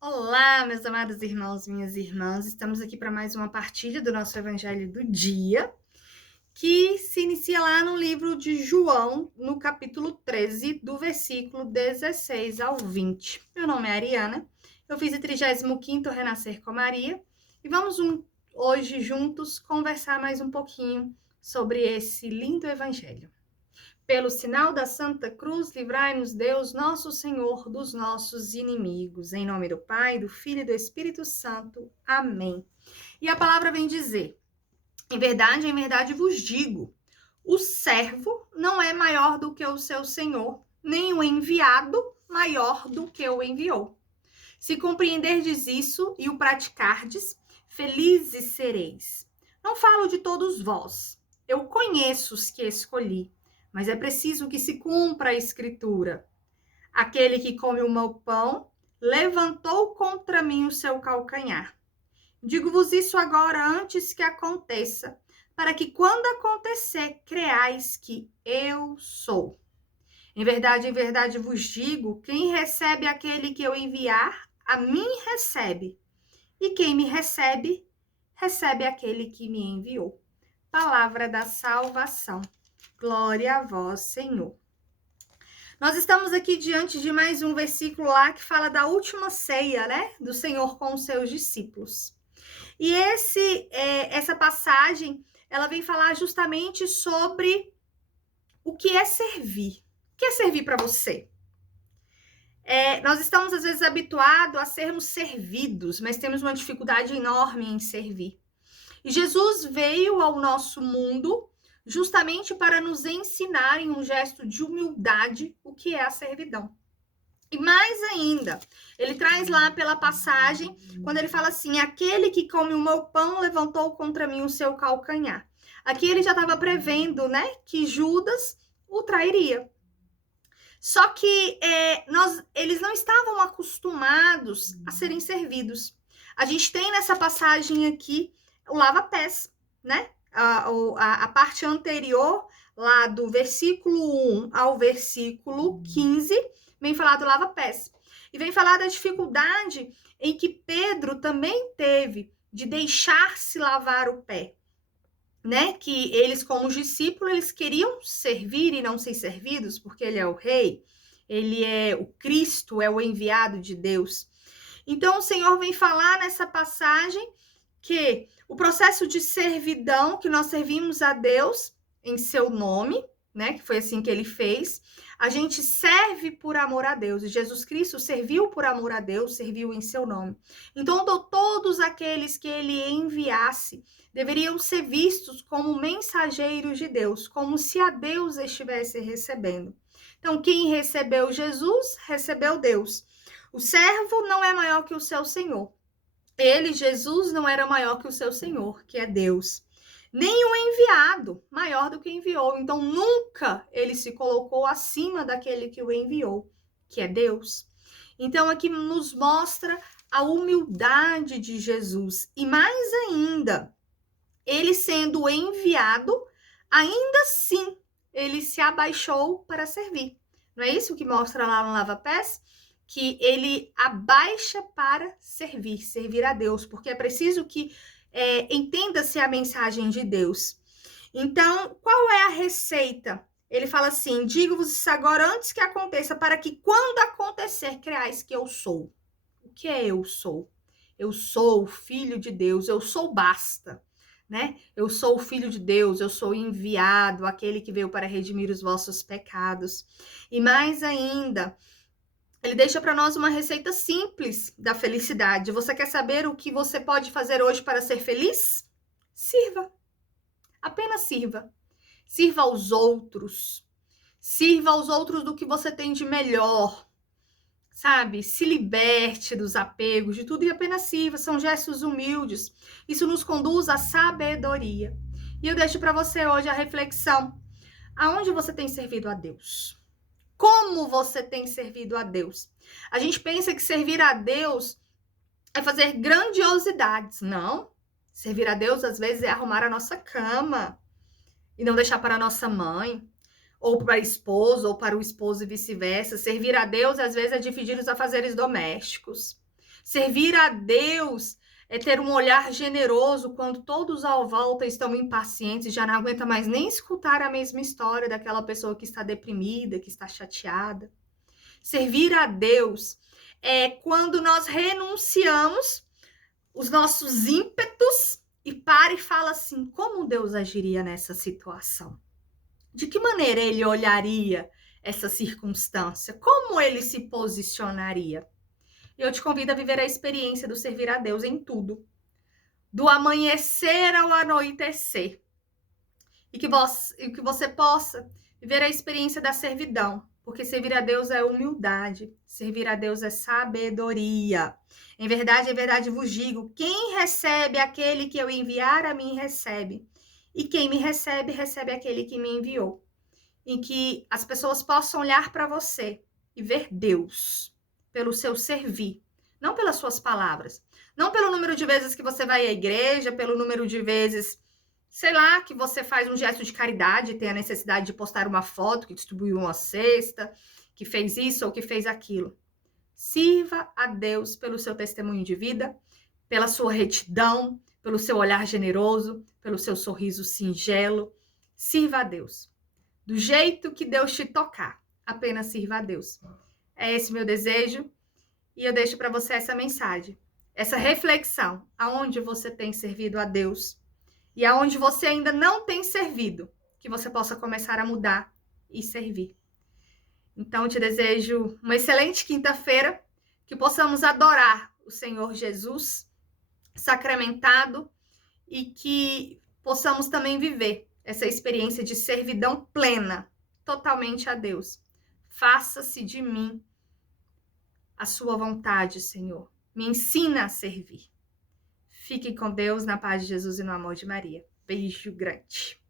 Olá, meus amados irmãos, minhas irmãs. Estamos aqui para mais uma partilha do nosso Evangelho do dia, que se inicia lá no livro de João, no capítulo 13, do versículo 16 ao 20. Meu nome é Ariana, eu fiz o 35º Renascer com Maria e vamos hoje juntos conversar mais um pouquinho sobre esse lindo Evangelho. Pelo sinal da Santa Cruz, livrai-nos Deus, nosso Senhor, dos nossos inimigos. Em nome do Pai, do Filho e do Espírito Santo. Amém. E a palavra vem dizer: em verdade vos digo, o servo não é maior do que o seu senhor, nem o enviado maior do que o enviou. Se compreenderdes isso e o praticardes, felizes sereis. Não falo de todos vós, eu conheço os que escolhi, mas é preciso que se cumpra a escritura. Aquele que come o meu pão levantou contra mim o seu calcanhar. Digo-vos isso agora antes que aconteça, para que quando acontecer, creais que eu sou. Em verdade vos digo, quem recebe aquele que eu enviar, a mim recebe. E quem me recebe, recebe aquele que me enviou. Palavra da salvação. Glória a vós, Senhor. Nós estamos aqui diante de mais um versículo lá que fala da última ceia, né? Do Senhor com os seus discípulos. E essa passagem, ela vem falar justamente sobre o que é servir. O que é servir para você? Nós estamos, às vezes, habituados a sermos servidos, mas temos uma dificuldade enorme em servir. E Jesus veio ao nosso mundo justamente para nos ensinar em um gesto de humildade o que é a servidão. E mais ainda, ele traz lá pela passagem, quando ele fala assim, aquele que come o meu pão levantou contra mim o seu calcanhar. Aqui ele já estava prevendo, né, que Judas o trairia. Só que eles não estavam acostumados a serem servidos. A gente tem nessa passagem aqui o lava-pés, né? A parte anterior, lá do versículo 1 ao versículo 15, vem falar do lava-pés. E vem falar da dificuldade em que Pedro também teve de deixar-se lavar o pé. Né? Que eles, como discípulos, eles queriam servir e não ser servidos, porque ele é o rei, ele é o Cristo, é o enviado de Deus. Então, o Senhor vem falar nessa passagem que o processo de servidão, que nós servimos a Deus em seu nome, né? Que foi assim que ele fez, a gente serve por amor a Deus. E Jesus Cristo serviu por amor a Deus, serviu em seu nome. Então, todos aqueles que ele enviasse deveriam ser vistos como mensageiros de Deus, como se a Deus estivesse recebendo. Então, quem recebeu Jesus, recebeu Deus. O servo não é maior que o seu senhor. Ele, Jesus, não era maior que o seu senhor, que é Deus. Nem o enviado, maior do que enviou. Então, nunca ele se colocou acima daquele que o enviou, que é Deus. Então, aqui nos mostra a humildade de Jesus. E mais ainda, ele sendo enviado, ainda assim, ele se abaixou para servir. Não é isso que mostra lá no lava-pés? Que ele abaixa para servir a Deus, porque é preciso que entenda-se a mensagem de Deus. Então, qual é a receita? Ele fala assim, digo-vos isso agora antes que aconteça, para que quando acontecer, creais que eu sou. O que é eu sou? Eu sou o Filho de Deus, eu sou basta. Né? Eu sou o Filho de Deus, eu sou enviado, aquele que veio para redimir os vossos pecados. E mais ainda, ele deixa para nós uma receita simples da felicidade. Você quer saber o que você pode fazer hoje para ser feliz? Sirva. Apenas sirva. Sirva aos outros. Sirva aos outros do que você tem de melhor. Sabe? Se liberte dos apegos, de tudo e apenas sirva. São gestos humildes. Isso nos conduz à sabedoria. E eu deixo para você hoje a reflexão. Aonde você tem servido a Deus? Como você tem servido a Deus? A gente pensa que servir a Deus é fazer grandiosidades. Não. Servir a Deus, às vezes, é arrumar a nossa cama e não deixar para a nossa mãe, ou para a esposa, ou para o esposo e vice-versa. Servir a Deus, às vezes, é dividir os afazeres domésticos. Servir a Deus é ter um olhar generoso quando todos à volta estão impacientes e já não aguenta mais nem escutar a mesma história daquela pessoa que está deprimida, que está chateada. Servir a Deus é quando nós renunciamos os nossos ímpetos e para e fala assim: como Deus agiria nessa situação? De que maneira ele olharia essa circunstância? Como ele se posicionaria? Eu te convido a viver a experiência do servir a Deus em tudo, do amanhecer ao anoitecer, e que você possa viver a experiência da servidão, porque servir a Deus é humildade, servir a Deus é sabedoria. Em verdade vos digo, quem recebe aquele que eu enviar a mim recebe, e quem me recebe, recebe aquele que me enviou. Em que as pessoas possam olhar para você e ver Deus pelo seu servir, não pelas suas palavras, não pelo número de vezes que você vai à igreja, pelo número de vezes, sei lá, que você faz um gesto de caridade, tem a necessidade de postar uma foto, que distribuiu uma cesta, que fez isso ou que fez aquilo. Sirva a Deus pelo seu testemunho de vida, pela sua retidão, pelo seu olhar generoso, pelo seu sorriso singelo. Sirva a Deus do jeito que Deus te tocar. Apenas sirva a Deus. É esse meu desejo e eu deixo para você essa mensagem, essa reflexão, aonde você tem servido a Deus e aonde você ainda não tem servido, que você possa começar a mudar e servir. Então, eu te desejo uma excelente quinta-feira, que possamos adorar o Senhor Jesus sacramentado e que possamos também viver essa experiência de servidão plena, totalmente a Deus. Faça-se de mim a sua vontade, Senhor. Me ensina a servir. Fique com Deus, na paz de Jesus e no amor de Maria. Beijo grande.